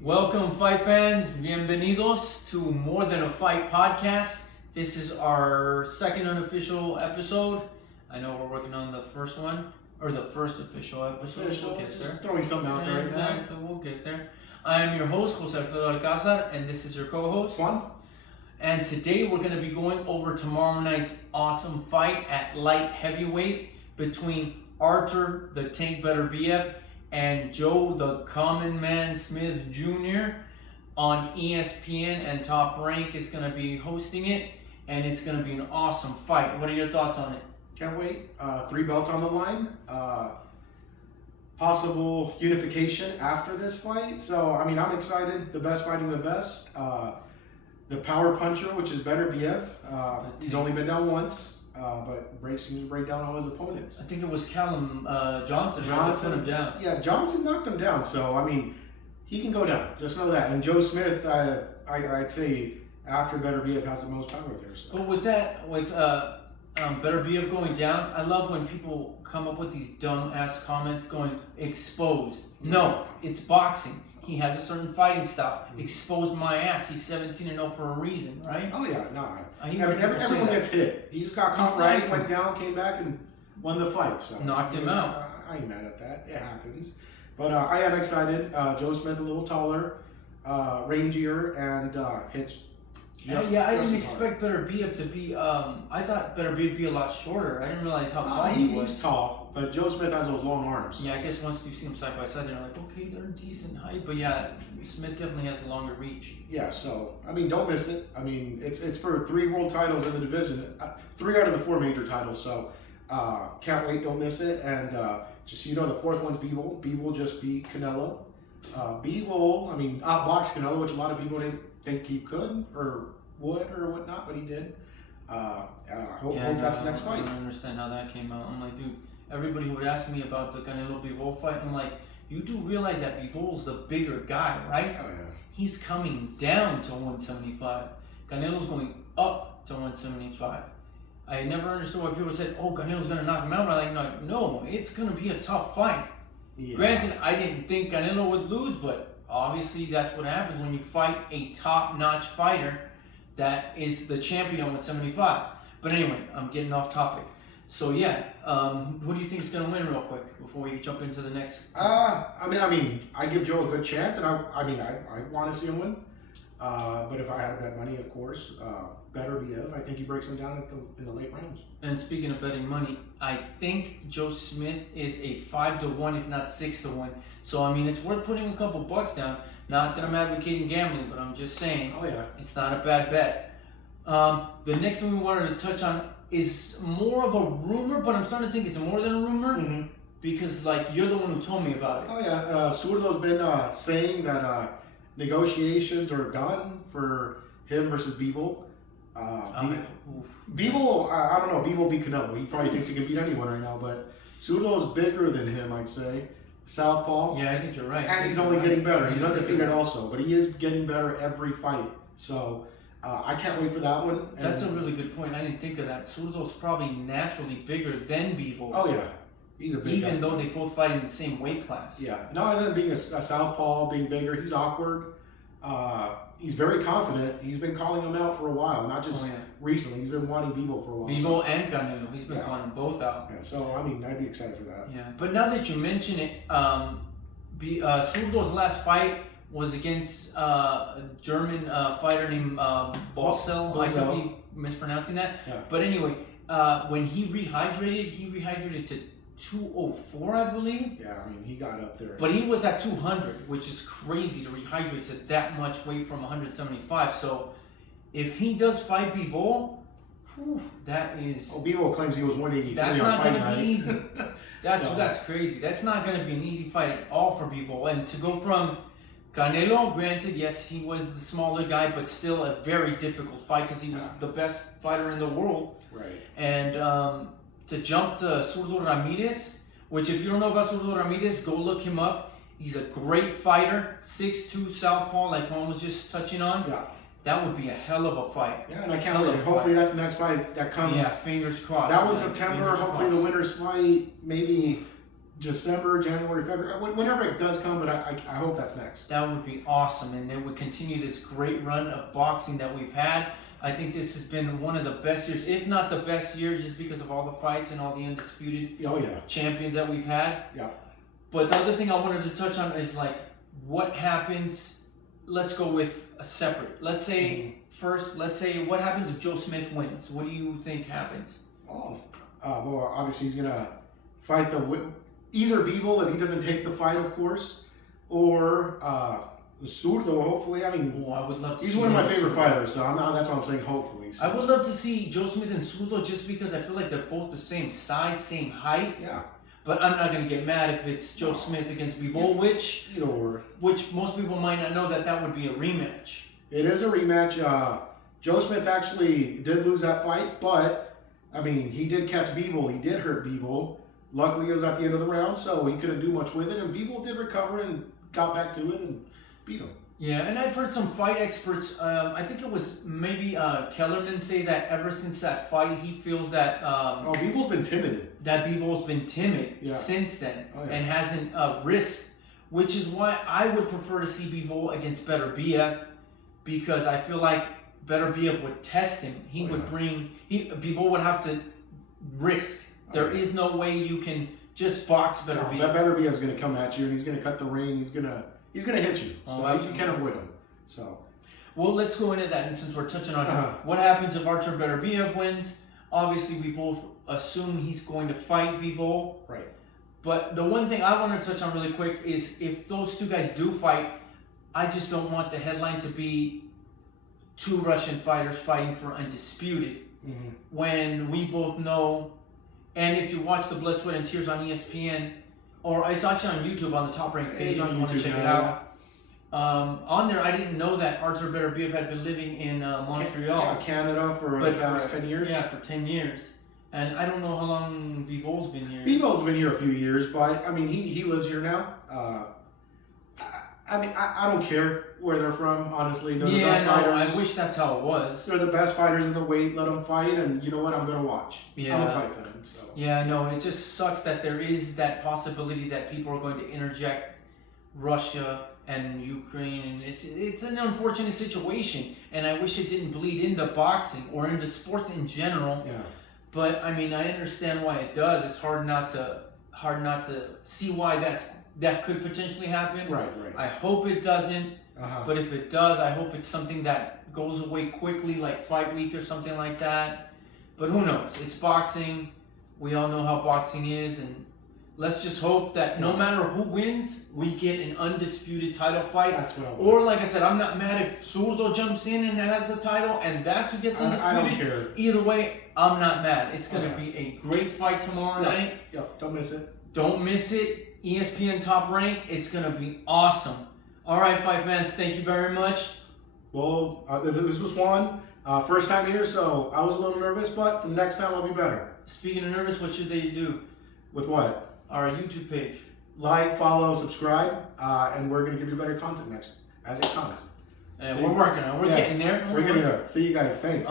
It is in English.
Welcome, fight fans. Bienvenidos to More Than a Fight podcast. This is our second unofficial episode. I know we're working on the first one, or the first official episode. Official, We'll get there. just throwing something out there right now. Exactly, we'll get there. I am your host, Jose Alfredo Alcázar, and this is your co-host. Juan? And today we're going to be going over tomorrow night's awesome fight at light heavyweight between Artur the Tank Beterbiev and Joe the Common Man Smith Jr. on ESPN, and Top Rank is going to be hosting it, and it's going to be an awesome fight. What are your thoughts on it? Can't wait. 3 belts on the line. Possible unification after this fight. So, I mean, I'm excited. The best fighting the best. The power puncher, which is Beterbiev. He's only been down once, but seems to break down all his opponents. I think it was Callum Johnson that put him down. Yeah, Johnson knocked him down. So, I mean, he can go down. Just know that. And Joe Smith, I'd say after Beterbiev has the most power there. So. But with that, with Beterbiev going down, I love when people come up with these dumb ass comments going exposed. No, it's boxing. He has a certain fighting style. Exposed my ass. He's 17-0 for a reason, right? Oh yeah, no. Everyone gets hit. He just got caught right, went down, came back, and won the fight. So knocked him out. I ain't mad at that. It happens. But I am excited. Joe Smith a little taller, rangier, and hits. I didn't expect Beterbiev to be. I thought Beterbiev would be a lot shorter. I didn't realize how tall he was. He's tall, but Joe Smith has those long arms. Yeah, I guess once you see them side by side, they're like, okay, they're decent height. But yeah, Smith definitely has the longer reach. Yeah, so I mean, don't miss it. I mean, it's for 3 world titles in the division, 3 out of the 4 major titles. So can't wait, don't miss it. And just so you know, the 4th one's Bivol. Bivol just beat Canelo. Bivol, I mean, outboxed Canelo, which a lot of people didn't think he could or would or whatnot, but he did. Hope that's the next fight. I don't understand how that came out. I'm like, dude, everybody would ask me about the Canelo Bivol fight. I'm like, you do realize that Bivol's the bigger guy, right? Oh, yeah. He's coming down to 175. Canelo's going up to 175. I never understood why people said, oh, Canelo's going to knock him out. I'm like, no, it's going to be a tough fight. Yeah. Granted, I didn't think Canelo would lose, but obviously that's what happens when you fight a top-notch fighter that is the champion at 175. But anyway, I'm getting off topic. So yeah, who do you think is going to win real quick before we jump into the next? I mean, I give Joe a good chance, and I want to see him win. But if I had to bet money, of course, Beterbiev. I think he breaks him down in the late rounds. And speaking of betting money, I think Joe Smith is a 5-1, if not 6-1. So I mean, it's worth putting a couple bucks down. Not that I'm advocating gambling, but I'm just saying, it's not a bad bet. The next thing we wanted to touch on is more of a rumor, but I'm starting to think it's more than a rumor, because like you're the one who told me about it. Oh yeah, Zurdo's been saying that negotiations are done for him versus Bivol. Bivol, I don't know. Bivol beat Canelo. He probably thinks he can beat anyone right now, but Zurdo's bigger than him, I'd say. Southpaw. Yeah, I think you're right. And he's only getting better. He's undefeated also, but he is getting better every fight. So I can't wait for that one. That's a really good point. I didn't think of that. Zurdo's probably naturally bigger than Bivol. Oh yeah, he's a big guy. Even though they both fight in the same weight class. Yeah. No, and then being a southpaw, being bigger, he's awkward. He's very confident. He's been calling him out for a while, not just recently. He's been wanting Bivol for a while. Bivol and Canelo. He's been calling them both out. Yeah, so, I mean, I'd be excited for that. Yeah, but now that you mention it, Zurdo's last fight was against a German fighter named Bolsel. I could be mispronouncing that. Yeah. But anyway, when he rehydrated to 204, I believe. Yeah, I mean, he got up there. But he was at 200, which is crazy to rehydrate to that much weight from 175. So if he does fight Bivol, that is... Oh, Bivol claims he was 183 That's on not fight going to night. be easy. That's crazy. That's not going to be an easy fight at all for Bivol. And to go from Canelo, granted, yes, he was the smaller guy, but still a very difficult fight because he was the best fighter in the world. Right. And to jump to Zurdo Ramirez, which if you don't know about Zurdo Ramirez, go look him up. He's a great fighter, 6'2", southpaw, like Juan was just touching on. Yeah. That would be a hell of a fight. Yeah, and I can't wait. Hopefully that's the next fight that comes. Yeah, fingers crossed. That one's September. Hopefully the winner's fight, maybe December, January, February, whenever it does come, but I hope that's next. That would be awesome, and it would continue this great run of boxing that we've had. I think this has been one of the best years, if not the best year, just because of all the fights and all the undisputed champions that we've had. Yeah. But the other thing I wanted to touch on is like what happens. Let's go with a separate. Let's say first. Let's say what happens if Joe Smith wins. What do you think happens? Oh, well, obviously he's gonna fight either Bivol if he doesn't take the fight, of course, or Zurdo. Hopefully, I mean, I would love to. He's one of my favorite fighters, so that's why I'm saying hopefully. So. I would love to see Joe Smith and Zurdo just because I feel like they're both the same size, same height. Yeah. But I'm not going to get mad if it's Joe Smith against Bivol, which most people might not know that would be a rematch. It is a rematch. Joe Smith actually did lose that fight, but, I mean, he did catch Bivol. He did hurt Bivol. Luckily, it was at the end of the round, so he couldn't do much with it, and Bivol did recover and got back to it and beat him. Yeah, and I've heard some fight experts, I think it was maybe Kellerman say that ever since that fight, he feels that... Bivol's been timid. That Bivol's been timid since then and hasn't risked, which is why I would prefer to see Bivol against Beterbiev, because I feel like Beterbiev would test him. Bivol would have to risk. There is no way you can just box Beterbiev. That Beterbiev's going to come at you, and he's going to cut the ring. He's going to hit you, so you can't avoid him. So, well, let's go into that, and since we're touching on what happens if Artur Beterbiev wins. Obviously, we both assume he's going to fight Bivol. Right. But the one thing I want to touch on really quick is if those two guys do fight, I just don't want the headline to be two Russian fighters fighting for undisputed. When we both know, and if you watch the Blood, Sweat, and Tears on ESPN, or it's actually on YouTube on the Top Rank page if you want to check it out. On there, I didn't know that Artur Beterbiev had been living in Montreal. Canada for the past 10 years. Yeah, for 10 years. And I don't know how long Bivol's been here. Bivol's been here a few years, but I mean, he lives here now. I mean, I don't care where they're from, honestly. They're the best fighters. I wish that's how it was. They're the best fighters in the weight. Let them fight, and you know what? I'm going to watch. Yeah. I'm going to fight for them. So. Yeah, no, it just sucks that there is that possibility that people are going to interject Russia and Ukraine, and it's an unfortunate situation, and I wish it didn't bleed into boxing or into sports in general. Yeah. But I mean, I understand why it does. It's hard not to see why that could potentially happen. Right. I hope it doesn't. But if it does, I hope it's something that goes away quickly, like Fight Week or something like that. But who knows? It's boxing. We all know how boxing is, and let's just hope that no matter who wins, we get an undisputed title fight. That's what I want. Or, like I said, I'm not mad if Zurdo jumps in and has the title, and that's who gets undisputed. I don't care. Either way, I'm not mad. It's going to be a great fight tomorrow night. Yep, don't miss it. Don't miss it. ESPN Top Rank. It's going to be awesome. All right, fight fans, thank you very much. Well, this was Juan. First time here, so I was a little nervous, but from next time I'll be better. Speaking of nervous, what should they do? With what? Our YouTube page. Like, follow, subscribe, and we're going to give you better content next as it comes. We're working on it. We're getting there. We're getting there. See you guys. Thanks.